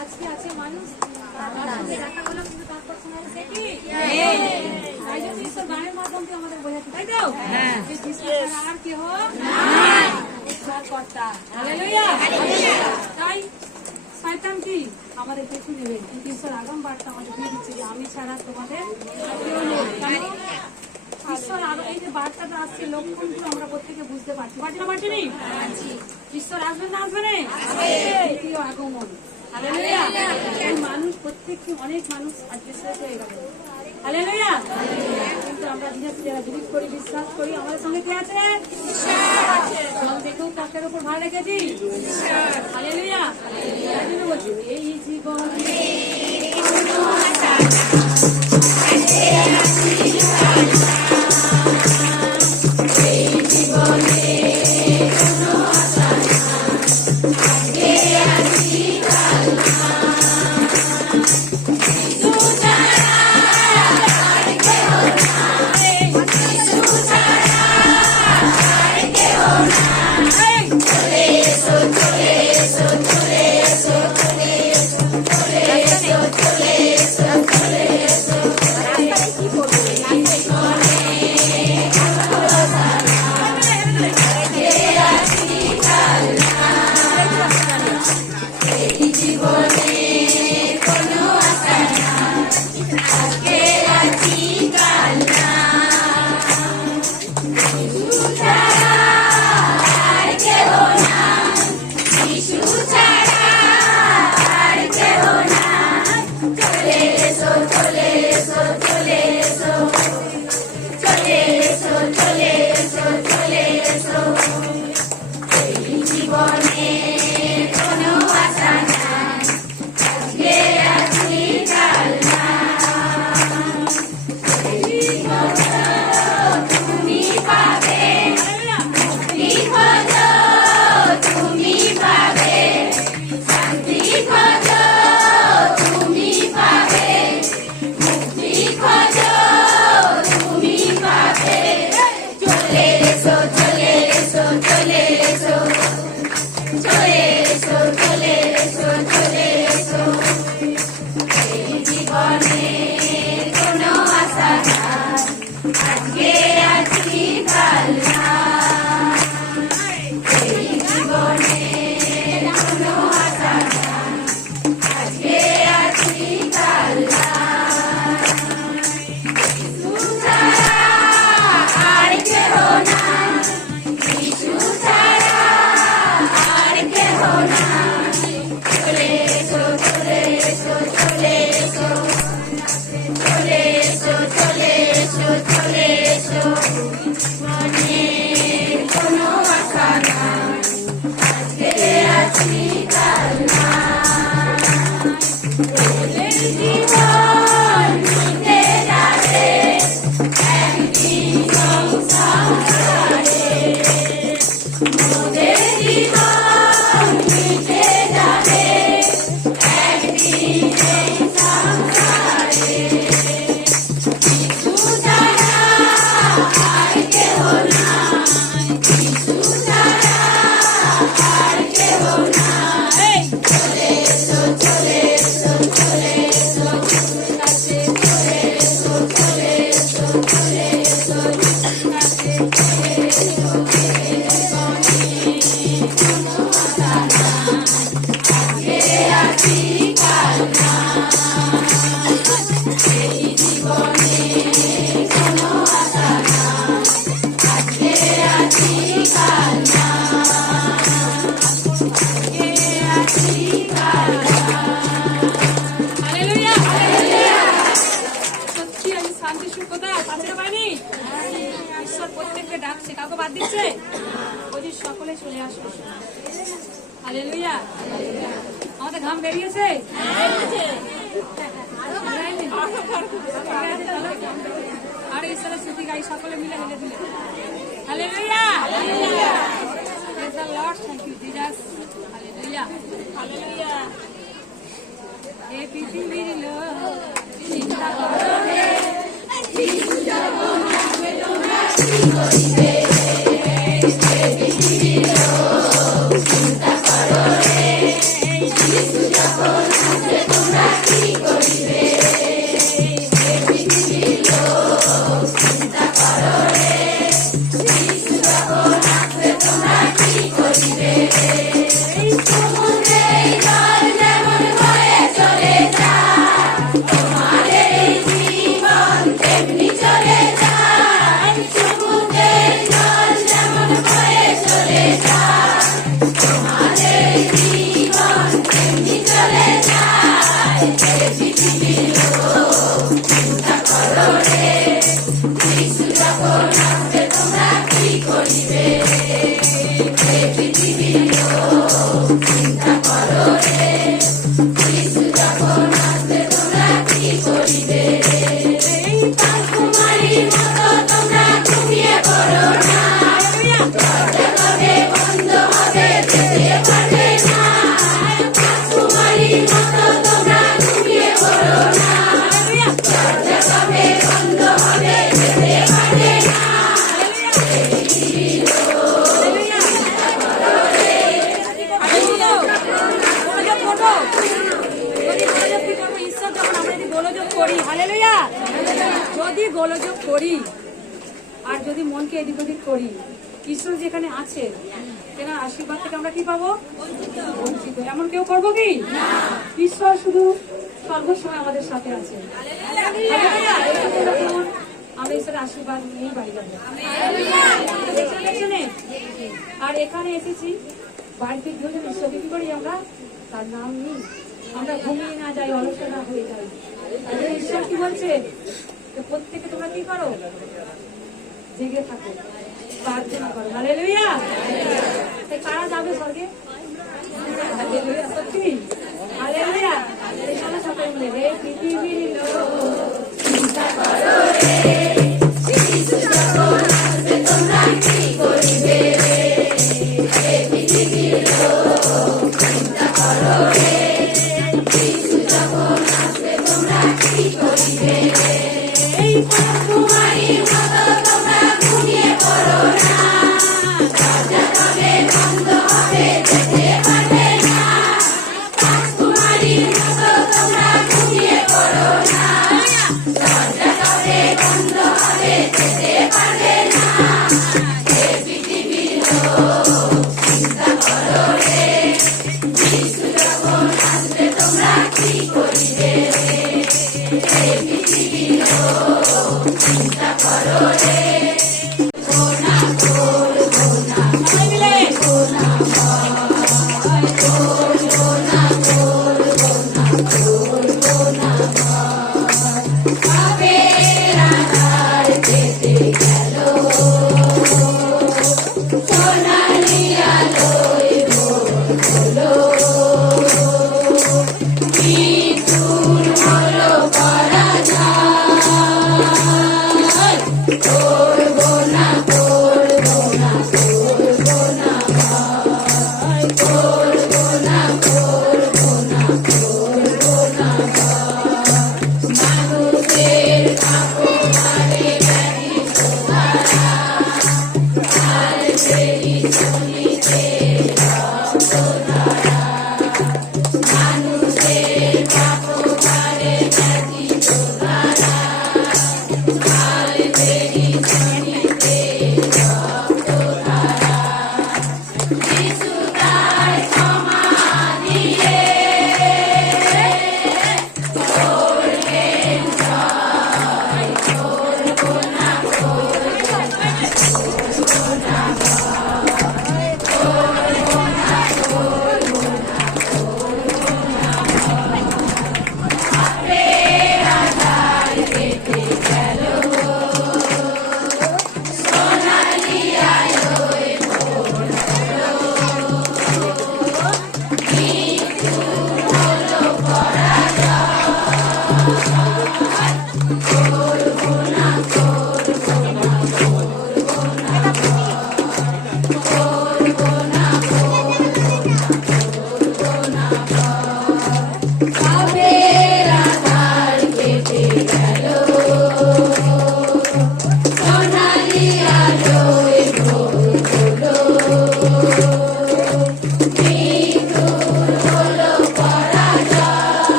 আজকে আছে মানুষ দেখা হলো কিন্তু তারপর শোনা গেছে কি তাই জন্য ঈশ্বর গানের মাধ্যম দিয়ে আমাদের বোঝাচ্ছে, তাই তো? আর কেহ কর্তা। তাই শয়তান কি আমাদের কিছু নেবে, কিন্তু ঈশ্বর আগাম বার্তা আমাদের দিয়ে দিচ্ছে যে আমি ছাড়া তোমাদের কেউ নেই। কেন? ঈশ্বর আরো এই যে বার্তাটা আসছে লক্ষণগুলো আমরা প্রত্যেকে বুঝতে পারছি, পারছি না পারছি? ঈশ্বর আসবেন না আসবে না? দ্বিতীয় আগমন। হালেলুয়া। এই মানুষ প্রত্যেককে অনেক মানুষ আজকে শেষ হয়ে গেল। হালেলুয়া। কিন্তু আমরা ধীরে ধীরে বিলিভ করি, বিশ্বাস করি আমাদের সঙ্গে কে আছে? জল দেখেও কাকের উপর ভালো রেখেছি। হালেলুয়া। তাই জন্য বলছি এই জীবনে আমাদের ঘাম বেরিয়েছে। আর ঈশ্বরের স্তুতি গাই সকলে মিলে হেলে দিলে। Hallelujah, praise the Lord, thank you Jesus. Hallelujah, hallelujah. এই পৃথিবীর লোক চিন্তা করো হে, যিশু যখন আসবে তোমরা কি করিবে? এই পৃথিবীর লোক যদি গোলযোগ করি আর যদি মনকে এদিক ওদিক করি, ঈশ্বর যেখানে আছে তেনার আশীর্বাদ থেকে আমরা কি পাবো? বঞ্চিত। এমন কেউ করবো কি? ঈশ্বর শুধু সর্বসময় আমাদের সাথে আছে। আমরা ঈশ্বরের আশীর্বাদ নিয়েই বাড়ি যাবো। আর এখানে এসেছি, বাড়িতে গিয়ে যেন ঈশ্বরকে কি করি আমরা? তার নাম নিই, আমরা ঘুমিয়ে না যাই, অলসতা হয়ে যাই। ঈশ্বর কি বলছে? প্রত্যেকে তোমরা কি করো? জেগে থাকো, প্রার্থনা করো। হালেলুয়া। কারা যাবে স্বর্গে? সত্যি হালেলুয়া। সাথে বলে রে পৃথিবীর লোক চিন্তা করো রে, যিশু যখন আসবে তোমরা কি করিবে রে? পৃথিবীর লোক চিন্তা করো রে, যিশু যখন আসবে তোমরা কি করিবে রে? এই কুমারীর মতো তোমরা ঘুমিয়ে পড়ো না, দরজা কবে বন্ধ হবে যেতে পারবে না। কুমারীর মতো তোমরা ঘুমিয়ে পড়ো না।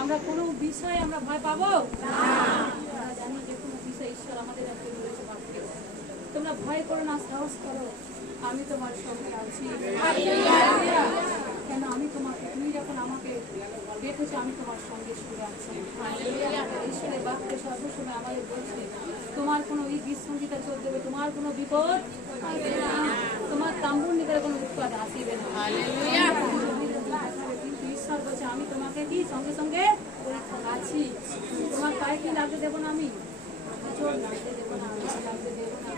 আমরা কোনো বিষয় আমরা ভয় পাবো না। আমরা জানি যে কোনো বিষয় ঈশ্বর আমাদের হাতে রয়েছে। বাক্যে তোমরা ভয় করো না, সাহস করো, আমি তোমার সঙ্গে আছি। কেন আমি তোমাকে, তুমি যখন আমাকে দেখেছো আমি তোমার সঙ্গে সঙ্গে আছি। ঈশ্বরের বাক্যে সর্বসময় আমাদের বলছে তোমার কোনো এই বিসঙ্গিতা চলতে হবে, তোমার কোনো বিপদ আসবে না, তোমার তাম্বুর নিকটে কোনো উৎপাদ আসিবে না। কিন্তু ঈশ্বর বলছে আমি তোমাকে কি সঙ্গে সঙ্গে আছি, তোমার পায়ে কি লাগতে দেবো না, আমি চোর লাগতে দেবো না, আমি লাগতে দেবো না।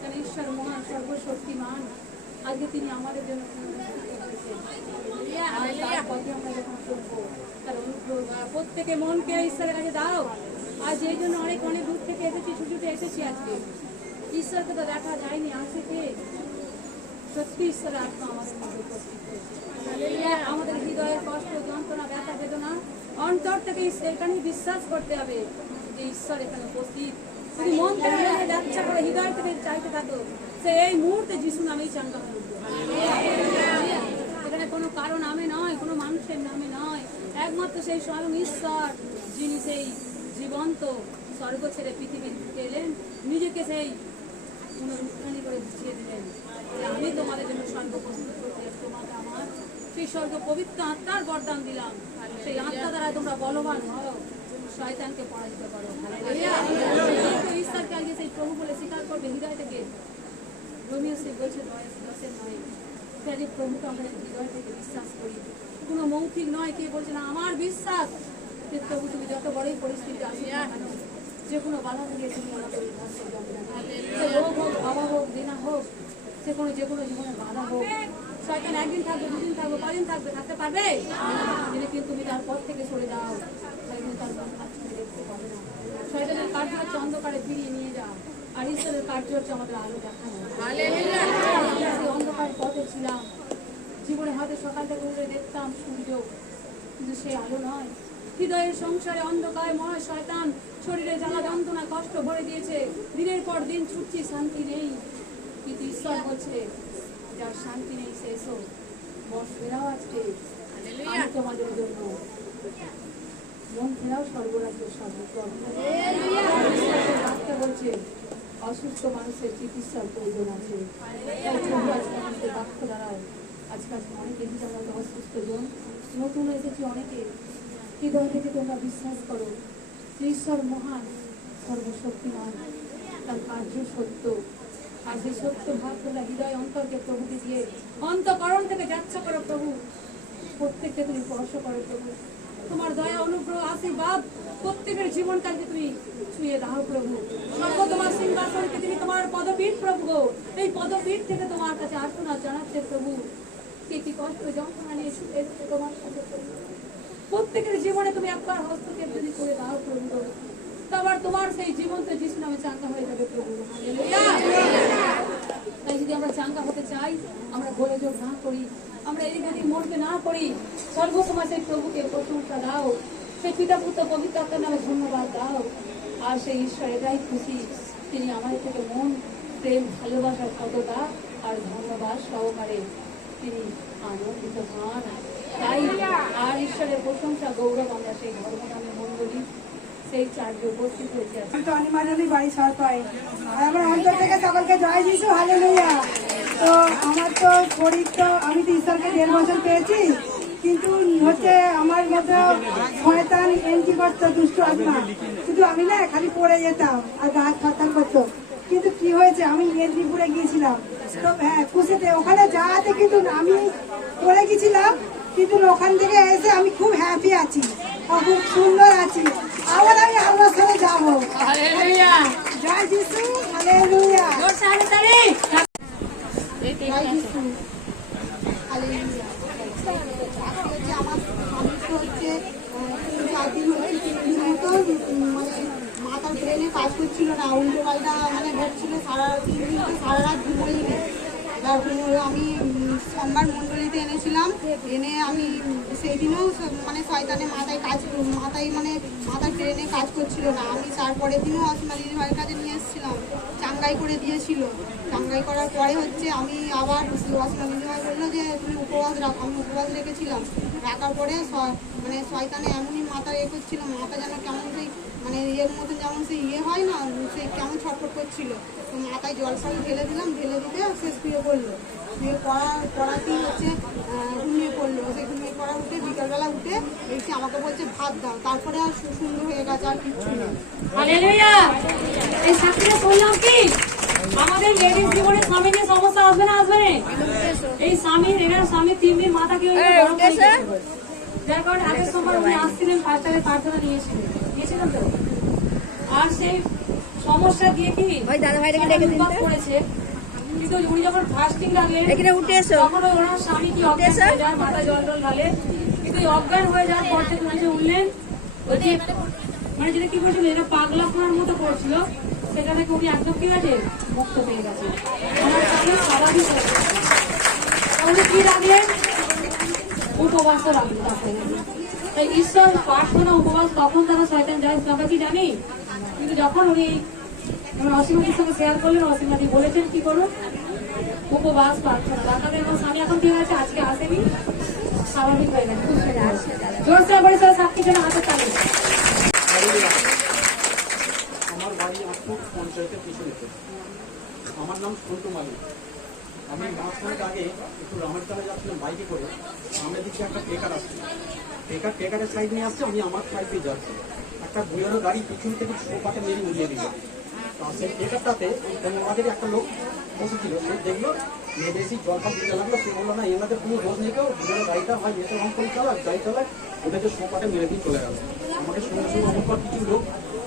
কারণ ঈশ্বর মহান, সর্বশক্তিমান, আজকে তিনি আমাদের জন্য প্রত্যেকে মনকে ঈশ্বরের কাছে দাও। আর যেই জন্য অনেক অনেক দূর থেকে এসেছি, ছুটে এসেছি আজকে। ঈশ্বরকে তো দেখা যায়নি, আসে কে? সত্যি ঈশ্বরের আত্মা আমাদের মধ্যে উপস্থিত হয়েছে। আমাদের হৃদয়ের কষ্ট, যন্ত্রণা, ব্যথা, বেদনা অন্তর থেকে এখানে বিশ্বাস করতে হবে যে ঈশ্বর এখানে উপস্থিত। যদি মন থেকে ব্যবসা করে হৃদয় থেকে চাইতে থাকো, সে এই মুহূর্তে যিশু নামেই চাঙ্গা হয়ে উঠবে। এখানে কোনো কারো নামে নয়, কোনো মানুষের নামে নয়, একমাত্র সেই স্বয়ং ঈশ্বর, যিনি সেই জীবন্ত স্বর্গ ছেড়ে পৃথিবী এলেন, নিজেকে সেই পুনরুত্থানি করে বুঝিয়ে দিলেন যে আমি তোমাদের জন্য স্বর্গ প্রস্তুত করতে তোমাকে আমার সেই স্বর্গ পবিত্র আত্মার বরদান দিলাম। সেই আত্মা দ্বারা তোমরা বলবান হও, শয়তানকে পরাজিত করো। ঈশ্বরকে আজকে সেই প্রভু বলে স্বীকার করবে হৃদয় থেকে। রোমিও সে বলছে 10:9 যে প্রভুকে আমরা হৃদয় থেকে বিশ্বাস করি, কোনো মৌখিক নয়। কে বলছে না আমার বিশ্বাস যে প্রভু তুমি যত বড়ই পরিস্থিতি আসে না কেন, যে কোনো বাধা থেকে তুমি আমাকে রোগ হোক, অভাব হোক, দিনা হোক, যে কোনো জীবনে বাধা হোক, শয়তান একদিন থাকবে, দুদিন থাকবে, কদিন থাকবে, থাকতে পারবে? যদি কিন্তু তুমি তার পথ থেকে সরে যাও, তাহলে তার মন কাজ করে দেখতে পাবে না। শয়তানের কার্য হচ্ছে অন্ধকারে ফিরিয়ে নিয়ে যাও, আর ঈশ্বরের কার্য হচ্ছে আমাদের আলো দেখানো। আমরা সেই অন্ধকার পথে ছিলাম, জীবনে হয়তো সকাল থেকে উঠে দেখতাম সূর্য, কিন্তু সে আলো নয়। হৃদয়ের সংসারে অন্ধকার মহা শয়তান শরীরে জ্বালা যন্ত্রণা কষ্ট ভরে দিয়েছে, দিনের পর দিন ছুটছি, শান্তি নেই। কিন্তু ঈশ্বর বলছে, যার শান্তি নেই সে এসো, বস ফেরাও আজকে আমি তোমাদের জন্য, মন ফেরাও স্বর্গরাজ্যের সর্বপ্রথম। বলছে অসুস্থ মানুষের চিকিৎসার প্রয়োজন আছে, তাই প্রভু আজকে আমাদের বাক্য দ্বারায় আজকাল অনেকে যেমন অসুস্থ জন নতুন এসেছি অনেকে, হৃদয় থেকে তোমরা বিশ্বাস করো যে ঈশ্বর মহান, সর্বশক্তিমান, তার কার্য সত্য। আর সেই সত্য ভাব তোমরা হৃদয় অন্তরকে প্রভুকে দিয়ে অন্তঃকরণ থেকে যাচ্ছা করো প্রভু, প্রত্যেককে তুমি স্পর্শ করো প্রভু, তোমার দয়া অনুগ্রহ আশীর্বাদ প্রত্যেকের জীবনকালকে তুমি ছুঁয়ে দাও প্রভু। সর্ব তোমার সিংহাসন পৃথিবী তোমার পদপীঠ প্রভু, এই পদপীঠ থেকে তোমার কাছে আর্তনা জানাচ্ছে প্রভু, কে কি কষ্ট যন্ত্রণা নিয়ে ছুটে এসেছে তোমার কাছে প্রভু। প্রত্যেকের জীবনে তুমি একবার হস্তক্ষেপ যদি করে দাও প্রভু, তারপর তোমার সেই জীবন্ত যিশু নামে চাঙ্গা হয়ে যাবে প্রভু। তাই যদি আমরা চাঙ্গা হতে চাই, আমরা গোলযোগ না করি, আমরা এদিক ওদিক মরতে না করি, সর্বসময় সেই প্রভুকে প্রশংসা দাও, সেই পিতা পুত্র পবিত্র আত্মার নামে ধন্যবাদ দাও। আর সেই ঈশ্বর এটাই খুশি, তিনি আমাদের থেকে মন প্রেম ভালোবাসার কতটা আর ধন্যবাদ সহকারে তিনি আনন্দিত হন। তাই আর ঈশ্বরের প্রশংসা গৌরব আমরা সেই ধর্মধামের মন্ডলী সেই চার্জে উপস্থিত হয়েছে। বাড়ি সরপাই আর আমার অন্তর থেকে সকলকে জয় যিশু, হালেলুয়া। তো আমার তো শরীর তো আমি তো ঈশ্বরকে 1.5 বছর পেয়েছি, কিন্তু হচ্ছে আমার মতো শয়তান এন্ট্রি করতো দুষ্ট আত্মা, শুধু আমি না খালি পড়ে যেতাম আর গা থরথর করতো। কিন্তু কি হয়েছে, আমি মেদিনীপুরে গিয়েছিলাম, তো হ্যাঁ কুশেতে ওখানে যাওয়াতে কিন্তু আমি পড়ে গেছিলাম, কিন্তু ওখান থেকে এসে আমি খুব হ্যাপি আছি, খুব সুন্দর আছি। আবার আমি আপনার সাথে যাবো। জয় যিশু, হালেলুয়া। জয় যিশু, হালেলুয়া। আমার স্বামীকে হচ্ছে 3-4 দিন হচ্ছে মানে মাথার ব্রেনে কাজ করছিল না, উল্টো পাল্টা মানে ঘটছিল, সারা 3 দিন সারা রাত ঘুমোইনি। আমি সোমবার মন্ডলীতে এনেছিলাম, এনে আমি সেই দিনও মানে শয়তানের মাথার ব্রেনে কাজ করছিল না। আমি তারপরের দিনও অসীমা দিদিভাইয়ের কাছে নিয়ে এসেছিলাম, চাঙ্গাই করে দিয়েছিল। চাঙ্গাই করার পরে হচ্ছে আমি আবার অসীমা দিদিভাই বললো যে তুমি উপবাস রাখো, আমি উপবাস রেখেছিলাম। রাখার পরে মানে শয়তানে এমনই মাথা করছিল, মাথা যেন কেমন সেই মানে ইয়ের মতন যেমন সেই হয় না, সেই কেমন ছটফট করছিল। তো মাথায় জল ফল ঢেলে দিলাম, ঢেলে দিতে সে শুয়ে পড়লো। শুয়ে পড়াতেই হচ্ছে ঘুমিয়ে পড়লো। সেই ঘুমিয়ে পড়া উঠে বিকালবেলা উঠে দেখছি আমাকে বলছে ভাত দাও, তারপরে আর সুন্দর হয়ে গেছে, আর কিচ্ছু নেই। এই সাক্ষীটা শুনলাম কি আমাদের লেডিস জীবনে স্বামী নিয়ে সমস্যা আসবে না, আসবে না? এই স্বামী 3 দিন মাথা কি যার কারণে আগের সময় উনি আসছিলেন, পাঁচটাকে প্রার্থনা নিয়েছিলেন তো। আর সেই সমস্যা দিয়ে কি করেছে, কিন্তু উনি যখন ফাস্টিং লাগলেন তখন ওনার স্বামী কি অজ্ঞান হয়ে যায়, মাথা জল ঢালে, কিন্তু অজ্ঞান হয়ে যাওয়ার পর থেকে উনি যে উঠলেন, মানে যেটা কি করছিল, এটা পাগলা খোঁড়ার মতো করছিল, সেটা থেকে উনি একদম কি গেছে, মুক্ত পেয়ে গেছে। ওনার স্বামী স্বাভাবিক হয়ে গেছে। উনি কি রাখলেন, উপবাসও রাখলেন। তাই ঈশ্বর প্রার্থনা উপবাস তখন তারা শয়তান যায়, আমরা কি জানি? কিন্তু যখন উনি অসীমাদির সঙ্গে শেয়ার করলেন, অসীমাদি বলেছেন কি করো, উপবাস প্রার্থনা রাখাতে আমার স্বামী এখন কি হয়েছে, আজকে আসেনি, স্বাভাবিক হয়ে গেছে। জোরসে বলে সাক্ষী যেন হাতে চালে। আমার বাড়ি আটপুর পঞ্চায়েতের পিছনে, আমার নাম সন্টু মালিক। আমি মাঝখানেক আগে একটু রামেরতলা যাচ্ছিলাম বাইকে করে, সামনে দিকে একটা ট্রেকার আসছে, ট্রেকারের সাইড নিয়ে আসছে, আমি আমার সাইড দিয়ে যাচ্ছি, একটা বুলেরো গাড়ি পিছন থেকে সোপাতে মেরে উড়িয়ে দিল। সেই ট্রেকারটাতে আমাদের একটা লোক বসেছিল, সে দেখলো বেশি জল খাপ দিতে লাগলো। সে বললো না এনাদের কোনো দোষ নেই, কেউ বুলেরো গাড়িটা হয় মেট্রো রং করে চালায়, গাড়ি চালায়, ওদেরকে সোপাতে মেরে দিয়ে চলে গেল। আমাকে সঙ্গে সঙ্গে অপর কিছু লোক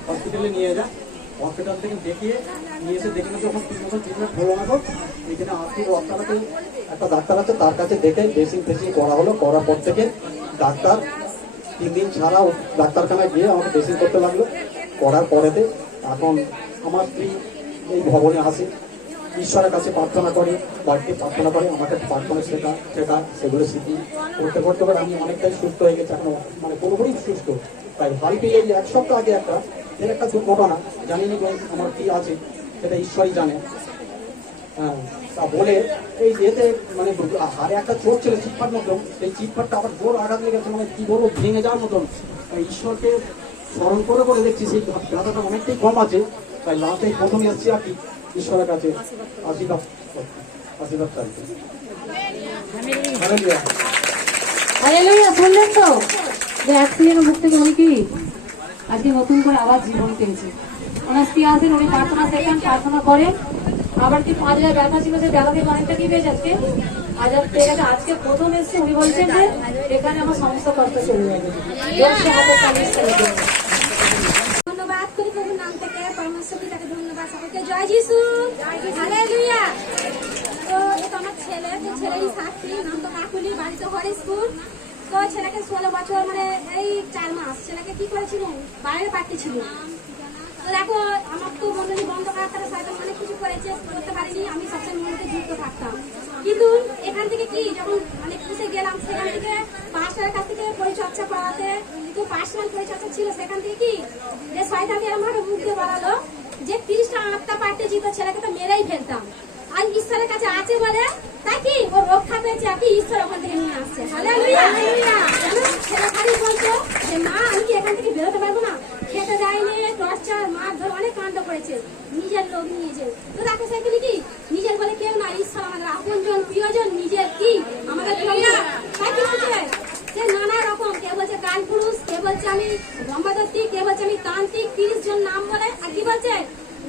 হসপিটালে নিয়ে যায়, হসপিটাল থেকে দেখিয়ে নিয়ে এসে দেখে যখন 3 বছর ট্রিটমেন্ট হলো না, এখানে আজকে রথটাতে একটা ডাক্তার আছে, তার কাছে দেখে ড্রেসিং ফ্রেসিং করা হলো। করার পর থেকে ডাক্তার 3 দিন ছাড়া ডাক্তারখানায় গিয়ে আমাকে ড্রেসিং করতে লাগলো। করার পরেতে এখন আমার স্ত্রী এই ভবনে আসে, ঈশ্বরের কাছে প্রার্থনা করে, বাড়িতে প্রার্থনা করে, আমাকে প্রার্থনা শেখা সেগুলো শিখি। করতে করতে করে আমি অনেকটাই সুস্থ হয়ে গেছি, এখন মানে পুরোপুরি সুস্থ। তাই হাল পেয়ে এই 1 সপ্তাহ আগে একটা দুর্ঘটনা, জানি না আমার কি আছে, সেটা ঈশ্বরই জানে। হ্যাঁ, তা বলে এই যেতে মানে হারে একটা চোট ছিল চিটফাট মতন, সেই চিটফাটটা আবার জোর আঘাত লেগেছে, মানে কি বলবো ভেঙে যাওয়ার মতন। তাই ঈশ্বরকে স্মরণ করে করে দেখছি সেই ব্যথাটা অনেকটাই কম আছে। তাই লাস্টে প্রথমে আসছি আর কি ঈশ্বরের কাছে আশীর্বাদ চাইছি। হালেলুয়া। হালেলুয়া, শুনলেন তো যে অ্যাক্সিডেন্টের মুখ থেকে উনি কি আজকে নতুন করে আবার জীবন পেয়েছে। ওনার স্ত্রী আসেন, উনি প্রার্থনা শেখান, প্রার্থনা করেন। আবার কি 5,000 ব্যথা ছিল, সেই ব্যথা থেকে অনেকটা কি পেয়েছে আজকে আজাদ পেয়ে গেছে। আজকে প্রথম এসছে, উনি বলছেন যে এখানে আমার সমস্ত কষ্ট চলে যাবে। ধন্যবাদ করি প্রভুর নাম থেকে, পরমেশ্বর পিতাকে ধন্যবাদ, সকলকে জয় যিশু, হালেলুয়া। তো এটা আমার ছেলে, তো ছেলেরই সাক্ষী, নাম তো কাকুলি, বাড়িতে হরি স্কুল। তো ছেলেকে 16 বছর মানে এই 4 মাস ছেলেকে কি করেছিল, বাইরে পাঠিয়েছিল। তো দেখো আমার তো মন্ডলী বন্ধ করার তারা শয়তান অনেক কিছু করেছে, করতে পারিনি, আমি সবসময় মন্ডলীতে যুক্ত থাকতাম। কিন্তু এখান থেকে কি যখন মানে কিসে গেলাম, সেখান থেকে পাস্টারের কাছ থেকে পরিচর্যা করাতে, কিন্তু পার্সোনাল পরিচর্যা ছিল, সেখান থেকে কি যে শয়তানকে আমাকে মুখ দিয়ে বলালো যে 30টা আত্মা পাঠতে যেত, ছেলেকে তো মেরেই ফেলতাম। আর ঈশ্বরের কাছে আছে বলে তাই কি ও রক্ষা পেয়েছে, আর কি ঈশ্বর ওখান থেকে নিয়ে আসছে। Hallelujah, hallelujah. ছেলে খালি বলতো যে মা আমি কি এখান থেকে বেরোতে পারবো না, খেতে যায়নি, টর্চার মার ধর অনেক কাণ্ড করেছে, নিজের লোক নিয়েছে। তো তাকে সেখানে কি নিজের বলে কেউ না, ঈশ্বর আমাদের আপনজন, প্রিয়জন, নিজের কি আমাদের তাই কি বলছে যে নানা রকম, কে বলছে কাল পুরুষ, কে বলছে আমি ব্রহ্মদত্তী, কে বলছে আমি তান্ত্রিক, 30 জন নাম বলে। আর কি বলছে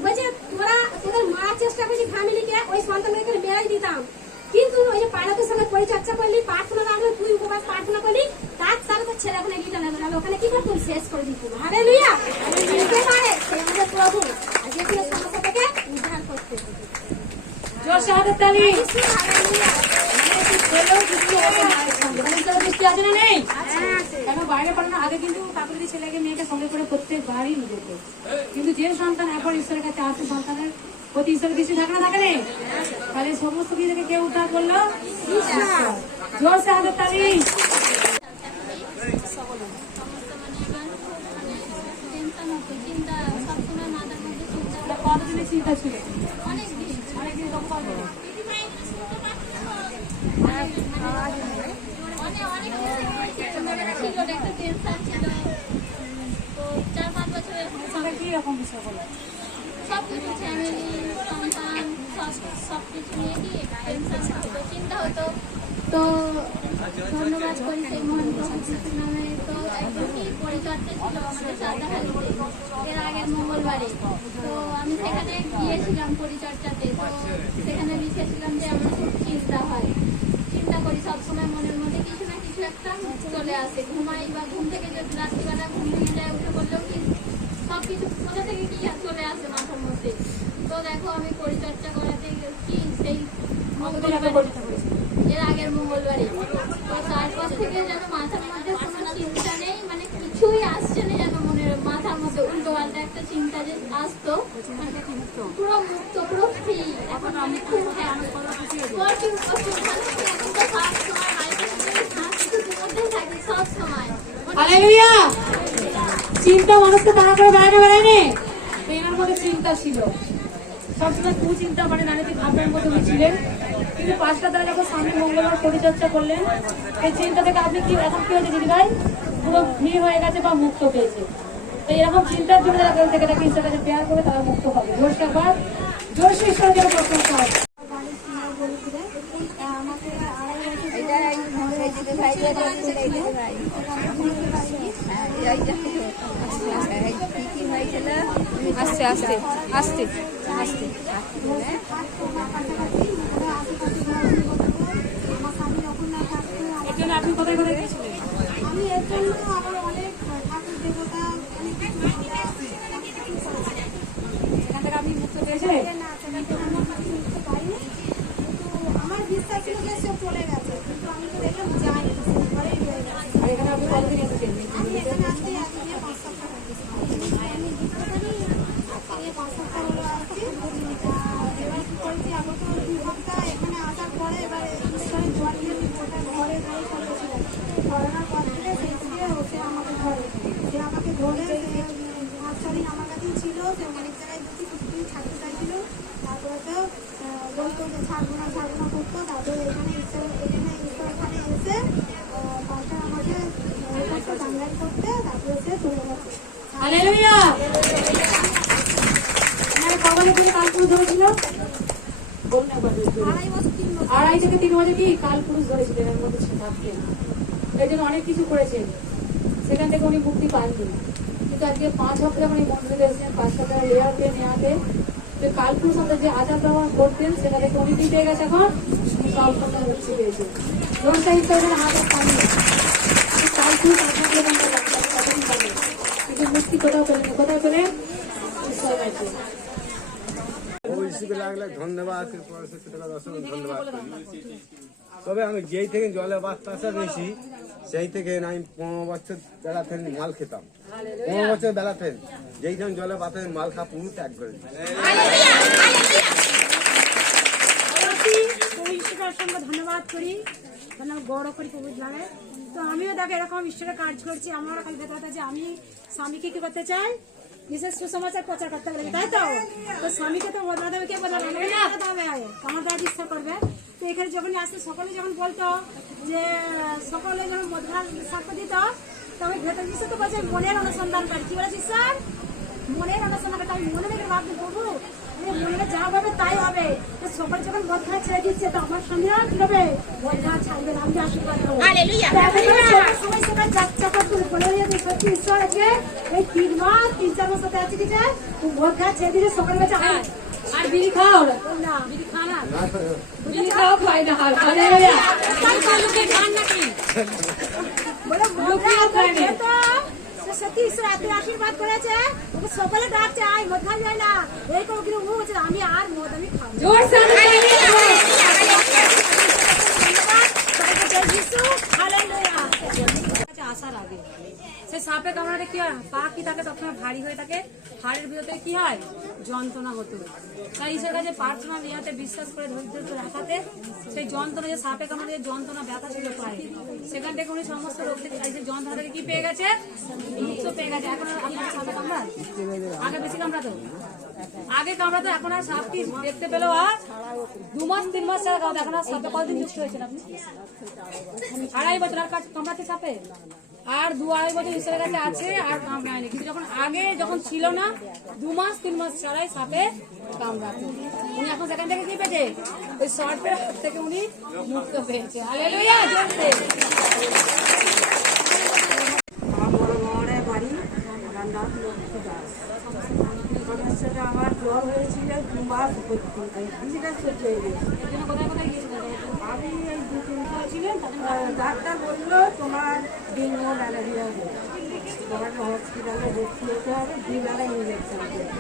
বলছে তোরা তোদের মারার চেষ্টা করছি ফ্যামিলিকে, ওই সন্তানকে মেরাই দিতাম। কিন্তু ওই যে পাইলটের সঙ্গে পরিচর্যা করলি, প্রার্থনা রাখলে, তুই উপবাস প্রার্থনা করলি, তার তো ছেলে ওখানে রিটার্ন হবে, ওখানে কি করতুম শেষ করে দিত। হালেলুয়া, বুঝতে পারে সে আমাদের প্রভু, আর যে কোনো সমস্যা থেকে উদ্ধার করতে। জোরসে হাতের তালি। হালেলুয়া। আছে না নেই? কেন বাইরে পড়ানো আগে কিন্তু কাকুরি ছেলেকে মেয়েকে সঙ্গে করে প্রত্যেকবারই নিয়ে যেত। কিন্তু যে সন্তান এখন ঈশ্বরের কাছে আসে, সন্তানের প্রতি ঈশ্বরের কিছু থাকে না, থাকে নেই? তাহলে সমস্ত কিছু থেকে কে উদ্ধার করলো? জোরসে হাতের তালি। কতদিনের চিন্তা ছিল? অনেকদিন কম কদিন? কি রকম বিষয় বলো? সবকিছু ফ্যামিলি, সন্তান, সবকিছু নিয়ে কি টেনশন হতো, চিন্তা হতো। তো ধন্যবাদ করি সেই মহান প্রভু যিশুর নামে। তো একদম কি পরিচর্যা ছিল আমাদের সাদাহালিতে এর আগের মঙ্গলবারে। তো আমি সেখানে গিয়েছিলাম পরিচর্যাতে। তো সেখানে লিখেছিলাম যে আমার খুব চিন্তা হয়, চিন্তা করি সবসময়, মনের মধ্যে কিছু না কিছু একটা চলে আসে। ঘুমাই বা ঘুম থেকে যদি রাত্রিবেলা ঘুম ভেঙে যায়, উঠে বললেও কি সবকিছু কোথা থেকে কি চলে আসে মাথার মধ্যে। তো দেখো আমি পরিচর্যা করাতে কি সেই এর আগের মঙ্গলবারে, তো তারপর থেকে যেন মাথার মধ্যে কোনো চিন্তা নেই, মানে কিছুই আসছে না যেন মনের মাথার মধ্যে উল্টো পাল্টা একটা চিন্তা যে আসতো, পুরো মুক্ত, পুরো ফ্রি। এখন আমি খুব হ্যাপি, সব সময়। হালেলুয়া। চিন্তা মানুষকে তাড়া করে বেড়ায়নি, এনার মধ্যে চিন্তা ছিল সবসময়, কুচিন্তা মানে নানাটি ভাবের মধ্যে ছিলেন। কিন্তু 5টা তারা যখন স্বামী মঙ্গলবার পরিচর্যা করলেন, এই চিন্তা থেকে আপনি কি এখন কি হয়েছে দিদি ভাই, পুরো ফ্রি হয়ে গেছে বা মুক্ত পেয়েছে। তো এরকম চিন্তার জন্য তারা থেকে তাকে ঈশ্বরের কাছে প্রেয়ার করে তারা মুক্ত হবে। জোরসে একবার জোরসে ঈশ্বরের জন্য প্রশংসা হবে। আস্তে আস্তে আস্তে আস্তে এর জন্য আপনি কোথায় কোথায় গেছিলেন? আমি এর জন্য আমার অনেক ঠাকুর দেবতা অনেক কিছু বলে আছে। সেখান থেকে আপনি মুক্ত পেয়েছেন? না, সেখান থেকে আমার কিছু উঠতে পারিনি। করতে ছাড়বো না করতো। তারপরে এখানে ঈশ্বরখানে এসে পাশে আমাকে সাংঘাত করতে, তারপরে সে চলে গেছে। হালেলুয়া। মানে কবে থেকে কালপুরুষ ধরেছিল? বলুন একবার। 2.5 থেকে 3 বছর কি কালপুরুষ ধরেছিল এর মধ্যে থাকতে। এই জন্য অনেক কিছু করেছেন, সেখান থেকে উনি মুক্তি পাননি। কিন্তু আজকে 5 সপ্তাহ উনি মন্দিরে এসেছেন 5 সপ্তাহ লেয়ারকে নেওয়াতে কালপুরুষ আমাদের যে আচার ব্যবহার করতেন সেটা থেকে উনি পেয়ে গেছে, এখন সব সপ্তাহ হচ্ছে পেয়েছে। লোনটা হিসাবে হাত পানি কালপুরুষ কিন্তু মুক্তি কোথাও পেলেন, কোথায় পেলেন? ঈশ্বর কাছে। লাগলে ধন্যবাদ, ধন্যবাদ। তবে আমি যেই থেকে জলে বাচ্চা বেশি সেই থেকে আমি 15 বছর বেলা থেকে মাল খেতাম। 15 বছর বেলা থেকে যেই থেকে জলে বাতাসে মাল খা পুরো ত্যাগ করে ঈশ্বরের সঙ্গে ধন্যবাদ করি, গৌরব করি প্রভুর নামে। তো আমিও দেখো এরকম ঈশ্বরের কাজ করছি। আমারও খালি কথা যে আমি স্বামীকে কি করতে চাই, বিশেষ সুসমাচার প্রচার করতে পারি, তাই তো? তো স্বামীকে তো বদলাতে হবে, কে বদলাবে? আমার দ্বারা ইচ্ছা করবে। তো এখানে যখনই আসতে সকলে যখন বলতো যে সকলে যখন মধ্যে সাক্ষ্য দিত, তবে ভেতর বিশ্ব তো বলছে মনের অনুসন্ধান করি। কি বলেছি স্যার? মনের অনুসন্ধান করতে আমি মনে রেখে ভাবছি প্রভু মনে যা হবে তাই হবে। তো সকল যখন মধ্যে ছেড়ে দিচ্ছে তো আমার সঙ্গে কি হবে? মধ্যে ছাড়বে না, আমি আশীর্বাদ করবো। সময় সবাই যাত্রা করতে বলে সত্যি ঈশ্বর আছে এই 3-4 মাস সাথে আছে দিচ্ছে মধ্যে ছেড়ে দিলে সকল কাছে আর বিড়ি খাও না বিড়ি খা না, বিড়ি খাও খাই না। হালেলুয়া। লোকে খান নাকি? বলে লুকিয়ে খায় তো সত্যি ঈশ্বর এত আশীর্বাদ করেছে, ওকে সকলে ডাকছে আয় মদ খাওয়া যায় না এই করে কিন্তু ও বলছে আমি আর মদ আমি খাবো। জোর সে আসার আগে সে সাপে কামড়াতে কি হয়? পা কি থাকে সবসময় ভারী হয়ে থাকে, হাড়ের ভিতরে কি হয়? যন্ত্রণা হতো। তাই ঈশ্বরের কাছে প্রার্থনা নেওয়াতে বিশ্বাস করে ধৈর্য রাখাতে সেই যন্ত্রণা, যে সাপে কামড়ে যন্ত্রণা ব্যথা ছিল পায়, সেখান থেকে উনি সমস্ত রোগ থেকে যন্ত্রণা থেকে কি পেয়ে গেছে? মুক্ত পেয়ে গেছে। এখন আপনার সাপে কামড়ান? আগে বেশি কামড়াতো, আগে কামড়াতো, এখন আর সাপটি দেখতে পেলো আর 2 মাস 3 মাস ছাড়া কামড়াতো। এখন আর সাপে কতদিন যুক্ত হয়েছেন আপনি? 2.5 বছর আর কামড়াতে সাপে? আর 2-2.5 বছর ঈশ্বরের কাছে আছে আর কামড়ায়নি। কিন্তু যখন আগে যখন ছিল না 2 মাস 3 মাস ছাড়াই সাপে কামড়াতো, উনি এখন সেখান থেকে কি পেয়েছে? ওই সাপের হাত থেকে উনি মুক্ত পেয়েছে। হালেলুয়া। আমার বাড়ি রান্না লক্ষ্মী দাস। আমার জ্বর হয়েছিল 2 মাস ডিজিটাল সহ্য হয়ে গেছে। কোথায় কোথায় গিয়েছিলেন? আমি এই 2-3 ছিলেন, ডাক্তার বললো তোমার ডেঙ্গু ম্যালেরিয়া হবে, তোমাকে হসপিটালে ভর্তি হতে হবে, 2 বেলা ইঞ্জেকশন দেবে।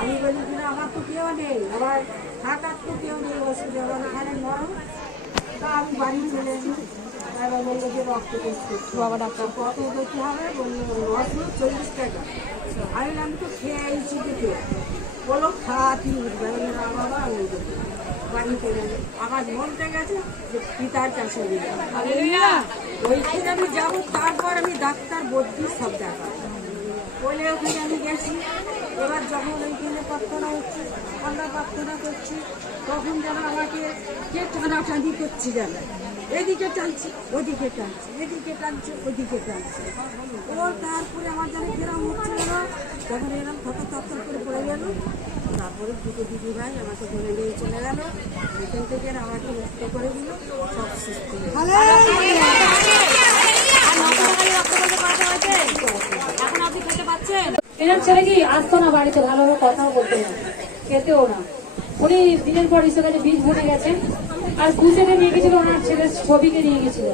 আমি বলি কিনা আমার তো কেউ নেই, আমার থাকার তো কেউ নেই হসপিটাল, এখানে নরম। তা আমি বাড়ি চলে এসেছি। এবার বললো যে রক্ত টেস্ট করছি। বাবা ডাক্তার কত দিতে হবে? বললো ওষুধ 40 টাকা। আমি তো খেয়ে আইছি দেখে বলো খাওয়াতেই উঠবে। বাবা আমি বাড়ি চলে যাবে। আমার মনটা গেছে যে পিতার কাছে ওইখানে আমি যাবো, তারপর আমি ডাক্তার বদ্যি সব দেখা বলে ওখানে আমি গেছি। এবার যখন ওইখানে প্রার্থনা হচ্ছে, আমরা প্রার্থনা করছি, তখন যেন আমাকে কে টানাটানি করছি, যেন এদিকে টানছি ওদিকে টানছি, এদিকে টানছে ওদিকে টানছে। ও তারপরে আমার যেন কেরম হচ্ছে না, তখন এরকম থরথর করে পড়ে গেল। তারপরে 2 দিদি ভাই আমাকে ধরে নিয়ে চলে গেল, এখান থেকে আমাকে মুক্ত করে দিল, সব সুস্থ হয়ে গেল। এখন আপনি খেতে পাচ্ছেন? এরকম ছেলে কি আসতো না বাড়িতে, ভালোভাবে কথাও বলতে না, খেতেও না। উনি দিনের পর ঈশ্বরের কাছে বীজ ভরে গেছেন। আর কুচেতে নিয়ে গেছিল ওনার ছেলের ছবিকে নিয়ে গেছিল।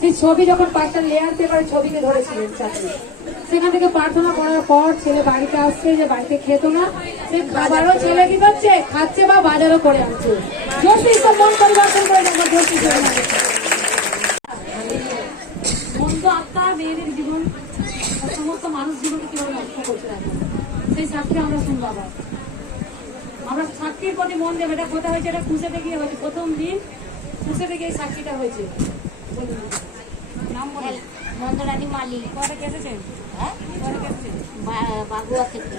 সেই ছবি যখন 5টা লেয়ার পেপারে ছবিকে ধরেছিলেন চাকরি, সেখান থেকে প্রার্থনা করার পর ছেলে বাড়িতে আসছে, যে বাড়িতে খেত না, সে খাবারও ছেলে কি করছে? খাচ্ছে বা বাজারও করে আনছে। জোরটি ঈশ্বর মন পরিবর্তন করে দেবো, জোরটি মন্দ আত্মা মেয়েদের জীবন, সমস্ত মানুষ জীবনকে কিভাবে নষ্ট করছে সেই সাক্ষী আমরা শুনবো। আবার আমরা সাক্ষীর প্রতি মন দেবো। এটা কোথায় হয়েছে? এটা খুঁজে গিয়ে হয়েছে, প্রথম দিন খুঁজে গিয়ে এই সাক্ষীটা হয়েছে। নাম বলেন? মন্দরানী মালিক। কোথা থেকে এসেছেন? হ্যাঁ, কোথা থেকে এসেছেন? বাগুয়া থেকে।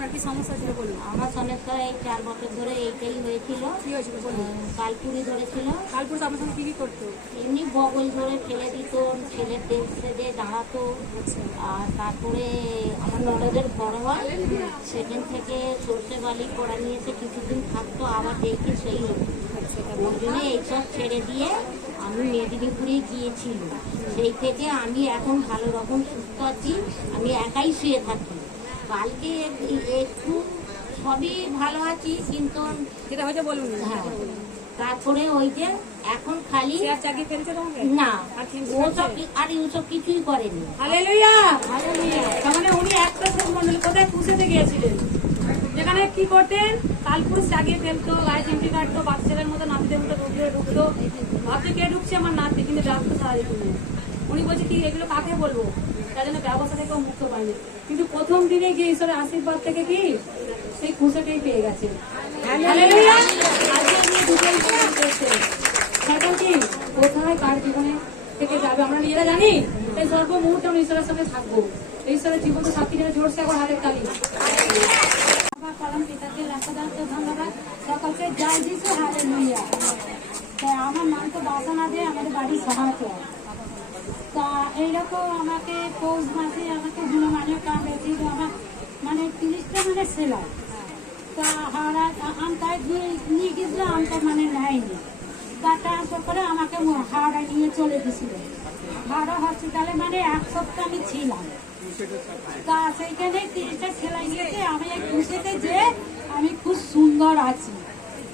আপনার কি সমস্যা ছিল বলুন? আমার সমস্যা এই 4 বছর ধরে এইটাই হয়েছিল। কি হয়েছিল বলুন? কালপুরি ধরেছিল। কালপুর আপনার সঙ্গে কি কি করতো? এমনি বগল ধরে ফেলে দিত, ছেলের দেশ সেজে দাঁড়াতো। আর তারপরে আমার ননদের বড় হয়, সেখান থেকে সর্ষে বালি করা নিয়েছে, কিছুদিন থাকতো, আবার দেখি সেই হতো। ওর জন্য এইসব ছেড়ে দিয়ে আমি মেদিনীপুরে গিয়েছিল। সেই থেকে আমি এখন ভালো রকম সুস্থ আছি, আমি একাই শুয়ে থাকি। কালকে একটু সবই ভালো আছি, কিন্তু যেটা হয়েছে বলুন। হ্যাঁ, তারপরে ওই যে এখন খালি চেয়ার চাকিয়ে ফেলছে তোমাকে? না, ওসব কিছুই করেনি। Hallelujah, hallelujah. তার মানে উনি একটা মন্ডলী কোথায় পুষেতে গিয়েছিলেন, যেখানে কি করতেন? কালপুরুষ জাগিয়ে ফেলতো, গায়ে চিমটি কাটতো, বাচ্চাদের মতো নাতিদের মতো ঢুকতো। ভাবছে কে ঢুকছে? আমার নাতি, কিন্তু ডাক্তার সারা দিত না। উনি বলছে কি এগুলো কাকে বলবো, তার জন্য ব্যবস্থা থেকেও মুক্ত পায়নি। কিন্তু প্রথম দিনে গিয়ে ঈশ্বরের আশীর্বাদ থেকে কি সেই খুশিটাই পেয়ে গেছে। হালেলুয়া। আজকে আপনি দুটোই পেয়েছেন। সরকার কি কোথায় কার জীবনে থেকে যাবে আমরা নিজেরা জানি। এই সর্ব মুহূর্তে আমরা ঈশ্বরের সঙ্গে থাকবো। ঈশ্বরের জীবন তো সাথী জন্য জোরসে এখন হাতের তালি। পরম পিতাকে রাখাদারকে ধন্যবাদ, সকলকে জয় যিশু, হালেলুয়া। আমার নাম তো বাসনা দে, আমাদের বাড়ির সহায়ক। তা এইরকম আমাকে পৌষ মাসে আমাকে হনুমানের কাম বেশি আমার মানে 30টা মানে সেলাই। তা আমটা নিয়ে গেছিল, আমটা মানে নেয়নি। তা ট্রান্সফার করে আমাকে হাওড়া নিয়ে চলে গেছিল। হাওড়া হসপিটালে মানে 1 সপ্তাহ আমি ছিলাম। তা সেইখানে 30টা সেলাই নিয়েছে। আমি এই খুশিতে যে আমি খুব সুন্দর আছি।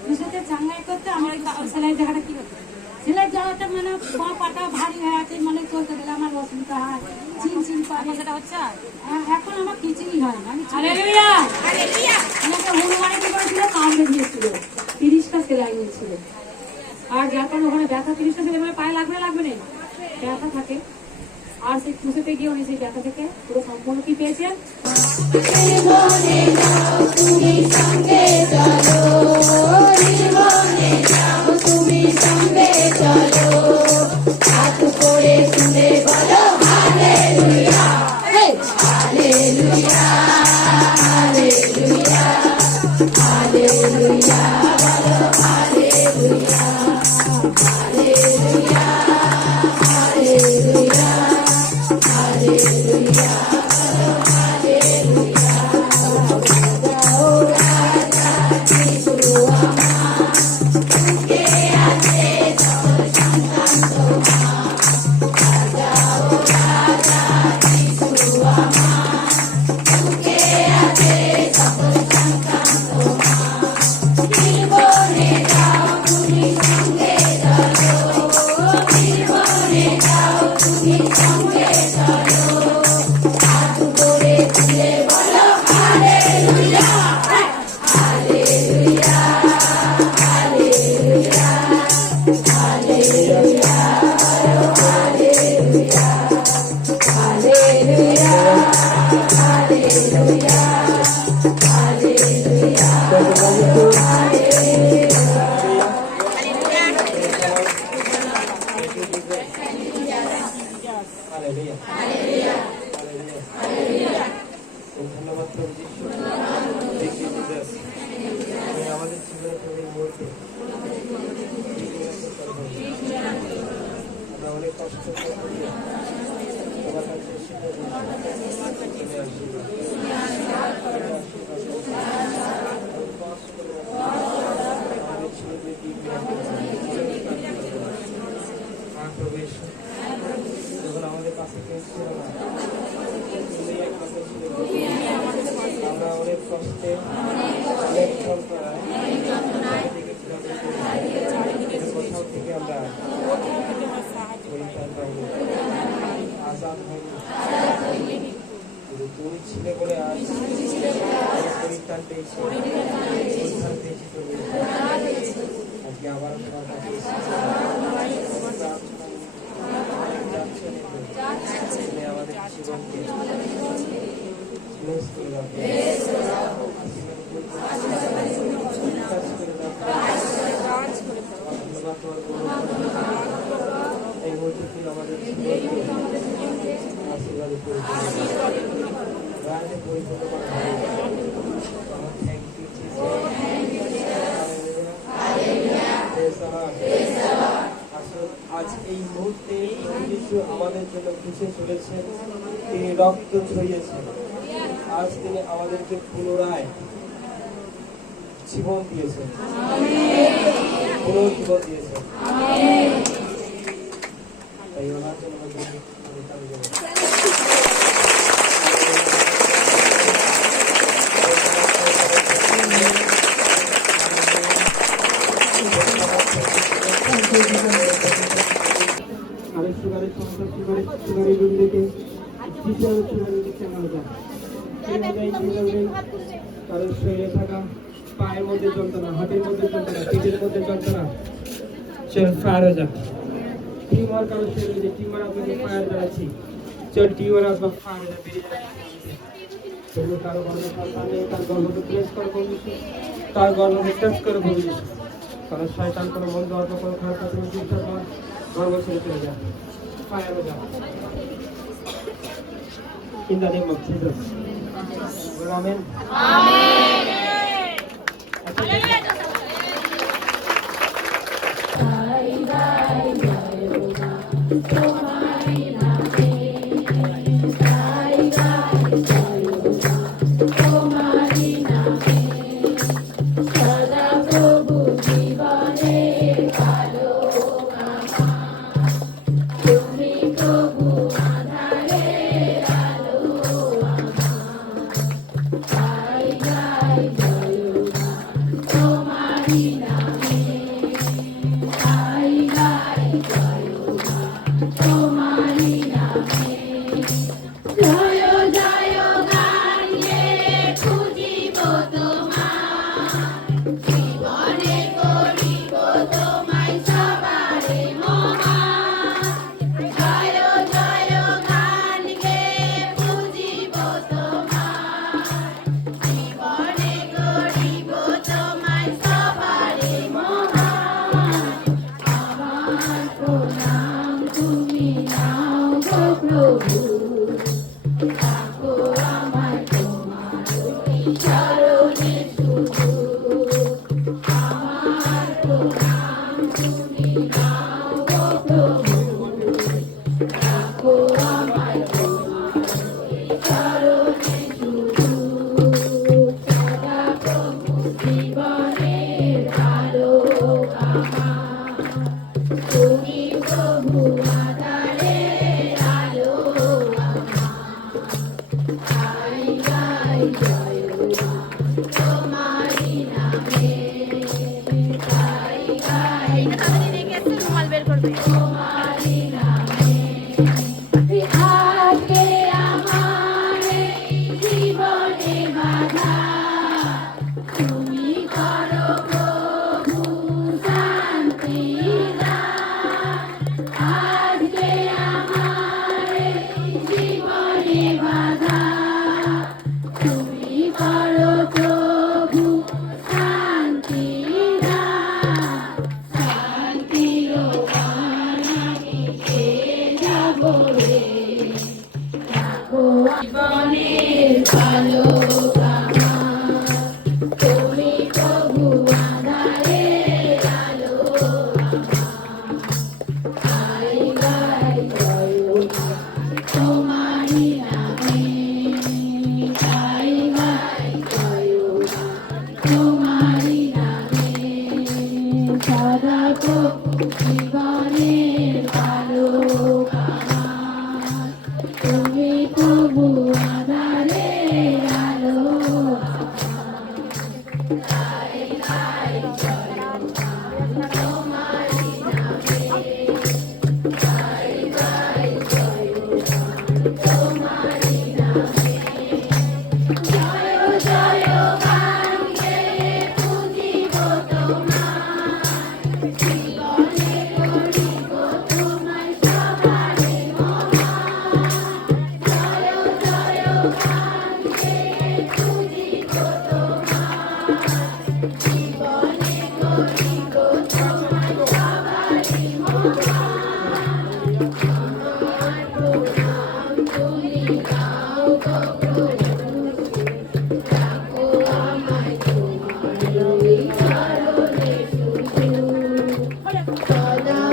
খুশিতে চাঙ্গাই করতে আমার সেলাই জায়গাটা কি হতো, সেলাই জায়গাটা মানে পাটা ভারী হয়ে আছে, মানে চলতে গেলে আমার অসুবিধা হয়, চিনচিন করে। সেটা হচ্ছে এখন আমার কিছুই হয় না। আমাকে হনুমানে কি করেছিল, কামড়ে দিয়েছিল, 30টা সেলাই নিয়েছিল। আর যার কারণে ওখানে ব্যথা, 30টা সেলাই মানে পায়ে লাগবে লাগবে না, ব্যথা থাকে। আর সেই খুশিতে গিয়ে উনি সেই ব্যথা থেকে পুরো সম্পূর্ণ কি পেয়েছেন? ধন্যবাদ প্রভু যিশু, আমাদের জীবনে প্রভু এই মুহূর্তে আমরা অনেক কষ্ট করে তোমার কাছে যখন আমাদের কাছে কেউ ছিল না, আমরা অনেক কষ্টে অনেক কোথাও থেকে আমরা আজাদ হয়নি। তুমি ছিলে বলে আজ পরিত্রাণ পেয়েছি, আজকে আবার আমাদের জীবনকে এই মুহূর্তে তুমি আমাদের আশীর্বাদে পরিপূর্ণ করা আজ এই মুহূর্তে যিশু আমাদের জন্য খুশি চলেছেন, তিনি রক্ত ছড়িয়েছেন। আজ তিনি আমাদেরকে পুনরায় জীবন দিয়েছেন, পুনর্জীবন দিয়েছেন। তাই ওনার জন্য সুগারের সমস্যা, সুগারের রোগীদেরকে কারোর শরীরে থাকা পায়ের মধ্যে যন্ত্রণা, হাতের মধ্যে যন্ত্রণা, পেটের মধ্যে যন্ত্রণা, চল ফায়ার হয়ে যাক। টিউমার কারোর শরীরে, টিউমার আপনাকে ফায়ার যাচ্ছি, চল টিউমার আপনার ফায়ার হয়ে যাক, বেরিয়ে যাচ্ছে। কারো গর্ভসন্তান নেই, তার গর্ভকে প্লেস করে বলছি, তার গর্ভকে টাচ করে বলছি, কারণ শয়তান কোনো মন্দ অর্থ কোনো খারাপ কাজ করে চিন্তা কর, গর্ভ ছেড়ে চলে যায়, ফায়ার হয়ে যাক। In the name of Jesus. Amen.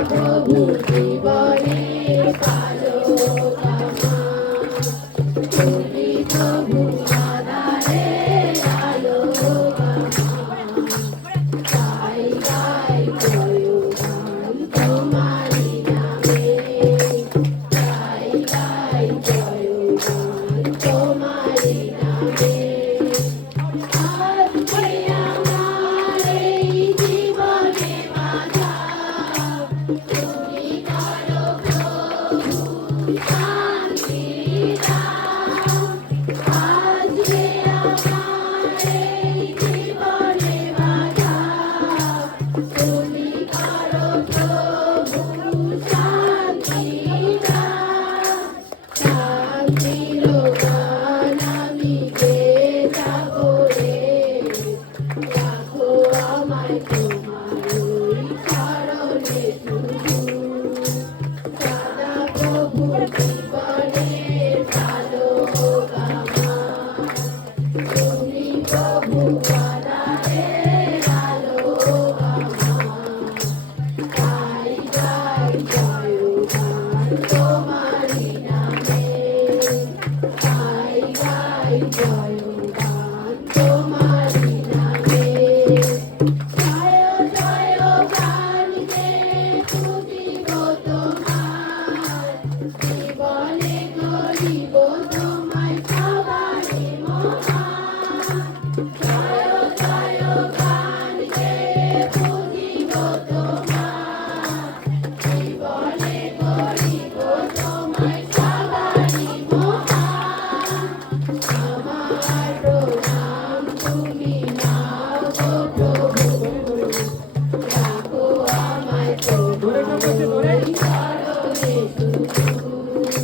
Prabhu ধরে কেউ করছে ধরে ধরে কেউ বাবা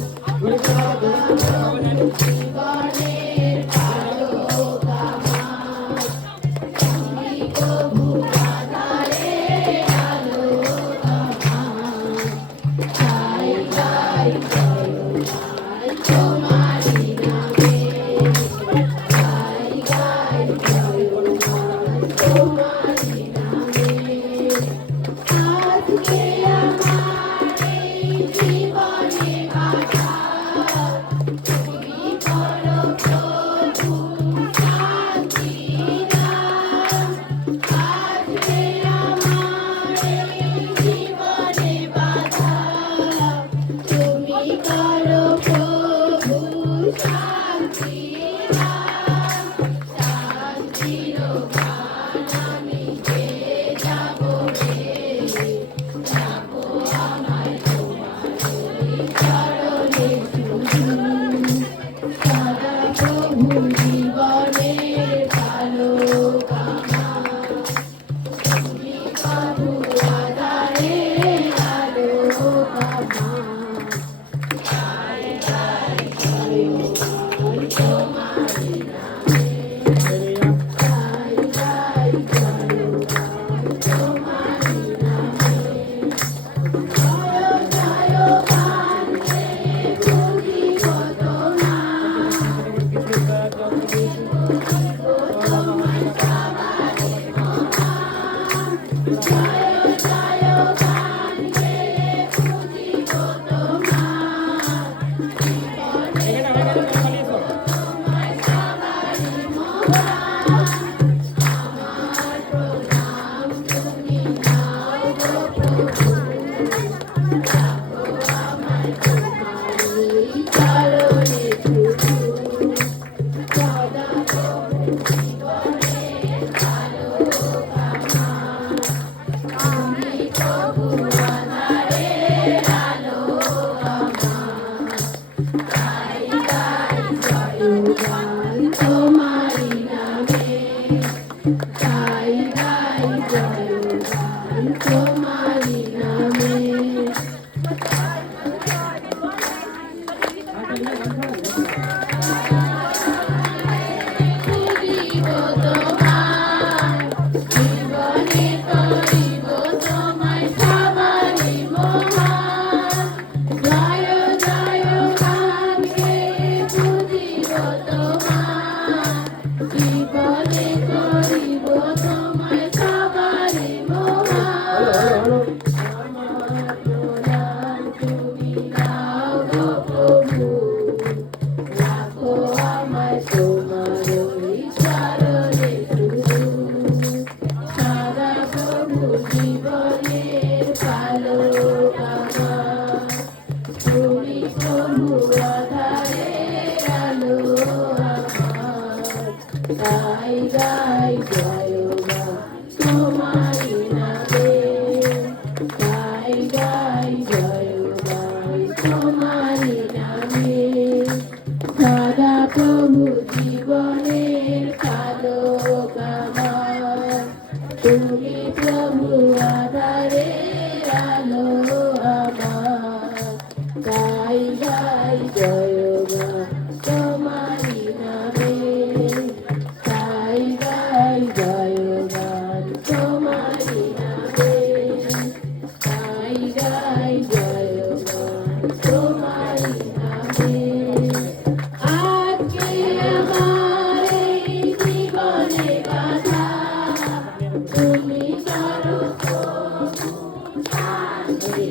জানে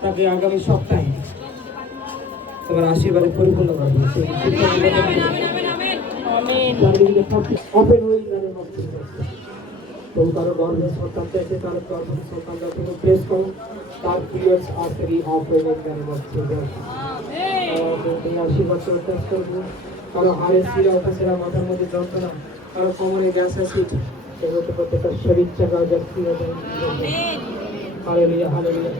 তাকে আগামী সপ্তাহে তোমার আশীর্বাদে পরিপূর্ণ করবে तो कारो गवर्नमेंट सन्तान থেকে তার গর্ভবতী সন্তানরা তুমি প্রেস করো তার পিরিয়ডস আর্টারি অপারেট করে বলছে আমেন তুমি আশীর্বাদ করতে করবো কারো হাড়ের শিরা উপশিরা মাথার মধ্যে যন্ত্রণা কারো কোমরে গ্যাস অ্যাসিড সেগুলো প্রত্যেকটা শরীর চাকা যাচ্ছি হালেলুয়া হালেলুয়া